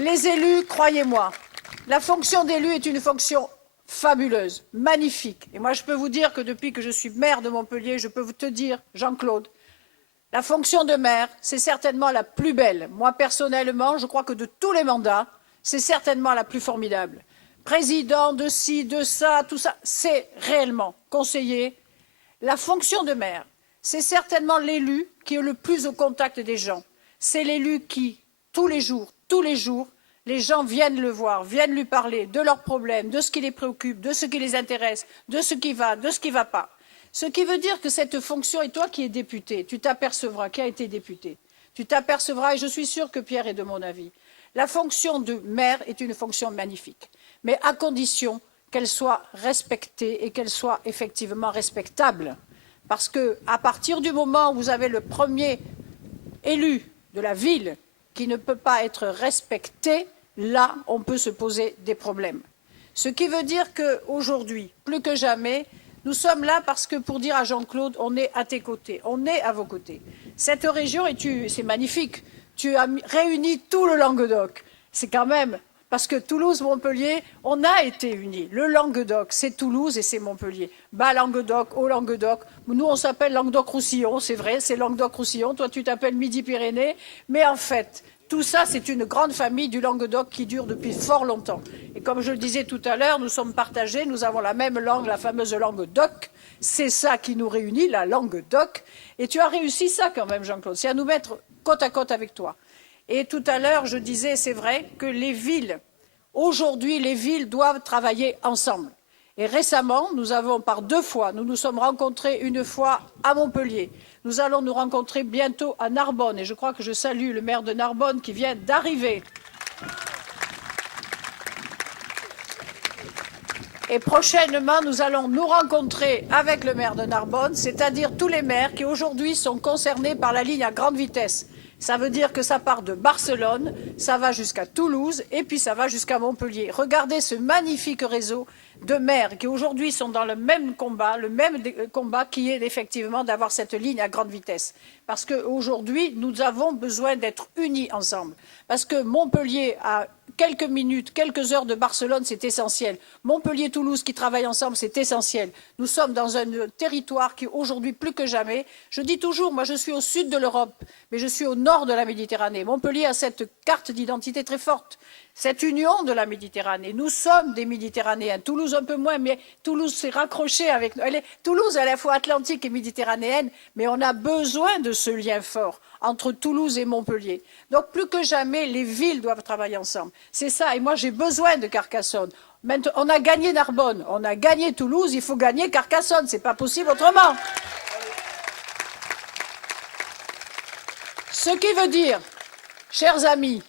Les élus, croyez-moi, la fonction d'élu est une fonction fabuleuse, magnifique. Et moi, je peux vous dire que depuis que je suis maire de Montpellier, je peux vous te dire, Jean-Claude, la fonction de maire, c'est certainement la plus belle. Moi, personnellement, je crois que de tous les mandats, c'est certainement la plus formidable. Président de ci, de ça, tout ça, c'est réellement conseiller. La fonction de maire, c'est certainement l'élu qui est le plus au contact des gens. C'est l'élu qui, tous les jours, les gens viennent le voir, viennent lui parler de leurs problèmes, de ce qui les préoccupe, de ce qui les intéresse, de ce qui va, de ce qui ne va pas. Ce qui veut dire que cette fonction, et toi qui es député, tu t'apercevras, qui a été député, tu t'apercevras, et je suis sûre que Pierre est de mon avis, la fonction de maire est une fonction magnifique, mais à condition qu'elle soit respectée et qu'elle soit effectivement respectable. Parce qu'à partir du moment où vous avez le premier élu de la ville qui ne peut pas être respecté, là, on peut se poser des problèmes. Ce qui veut dire qu'aujourd'hui, plus que jamais, nous sommes là parce que, pour dire à Jean-Claude, on est à tes côtés, on est à vos côtés. Cette région, et c'est magnifique, tu as réuni tout le Languedoc. C'est quand même, parce que Toulouse, Montpellier, on a été unis. Le Languedoc, c'est Toulouse et c'est Montpellier. Bas Languedoc, Haut Languedoc. Nous, on s'appelle Languedoc-Roussillon, c'est vrai, c'est Languedoc-Roussillon. Toi, tu t'appelles Midi-Pyrénées. Mais en fait, tout ça, c'est une grande famille du Languedoc qui dure depuis fort longtemps. Et comme je le disais tout à l'heure, nous sommes partagés, nous avons la même langue, la fameuse langue d'oc. C'est ça qui nous réunit, la langue d'oc. Et tu as réussi ça quand même, Jean-Claude, c'est à nous mettre côte à côte avec toi. Et tout à l'heure, je disais, c'est vrai que les villes, aujourd'hui, les villes doivent travailler ensemble. Et récemment, nous avons par 2 fois, nous nous sommes rencontrés une fois à Montpellier. Nous allons nous rencontrer bientôt à Narbonne. Et je crois que je salue le maire de Narbonne qui vient d'arriver. Et prochainement, nous allons nous rencontrer avec le maire de Narbonne, c'est-à-dire tous les maires qui aujourd'hui sont concernés par la ligne à grande vitesse. Ça veut dire que ça part de Barcelone, ça va jusqu'à Toulouse et puis ça va jusqu'à Montpellier. Regardez ce magnifique réseau de maires qui aujourd'hui sont dans le même combat qui est effectivement d'avoir cette ligne à grande vitesse. Parce qu'aujourd'hui, nous avons besoin d'être unis ensemble. Parce que Montpellier a quelques minutes, quelques heures de Barcelone, c'est essentiel. Montpellier-Toulouse qui travaillent ensemble, c'est essentiel. Nous sommes dans un territoire qui, aujourd'hui, plus que jamais, je dis toujours, moi je suis au sud de l'Europe, mais je suis au nord de la Méditerranée. Montpellier a cette carte d'identité très forte, cette union de la Méditerranée. Nous sommes des Méditerranéens. Toulouse un peu moins, mais Toulouse s'est raccrochée avec nous. Toulouse est à la fois atlantique et méditerranéenne, mais on a besoin de ce lien fort entre Toulouse et Montpellier. Donc plus que jamais, les villes doivent travailler ensemble. C'est ça, et moi j'ai besoin de Carcassonne. Maintenant, on a gagné Narbonne, on a gagné Toulouse, il faut gagner Carcassonne, c'est pas possible autrement. Ce qui veut dire, chers amis,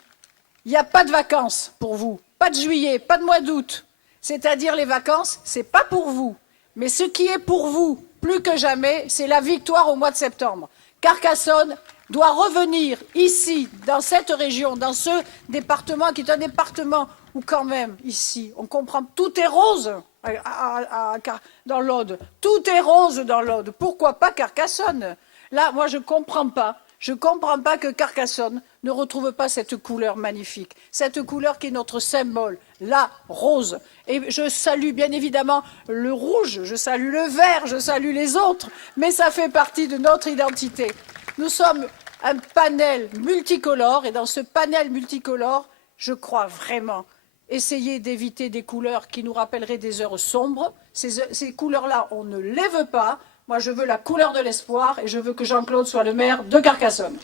il n'y a pas de vacances pour vous, pas de juillet, pas de mois d'août. C'est-à-dire les vacances, c'est pas pour vous. Mais ce qui est pour vous, plus que jamais, c'est la victoire au mois de septembre. Carcassonne doit revenir ici, dans cette région, dans ce département qui est un département où quand même, ici, on comprend, tout est rose dans l'Aude. Tout est rose dans l'Aude. Pourquoi pas Carcassonne? Là, moi, je ne comprends pas. Je ne comprends pas que Carcassonne ne retrouve pas cette couleur magnifique, cette couleur qui est notre symbole, la rose. Et je salue bien évidemment le rouge, je salue le vert, je salue les autres, mais ça fait partie de notre identité. Nous sommes un panel multicolore, et dans ce panel multicolore, je crois vraiment essayer d'éviter des couleurs qui nous rappelleraient des heures sombres. Ces couleurs-là, on ne les veut pas. Moi, je veux la couleur de l'espoir et je veux que Jean-Claude soit le maire de Carcassonne.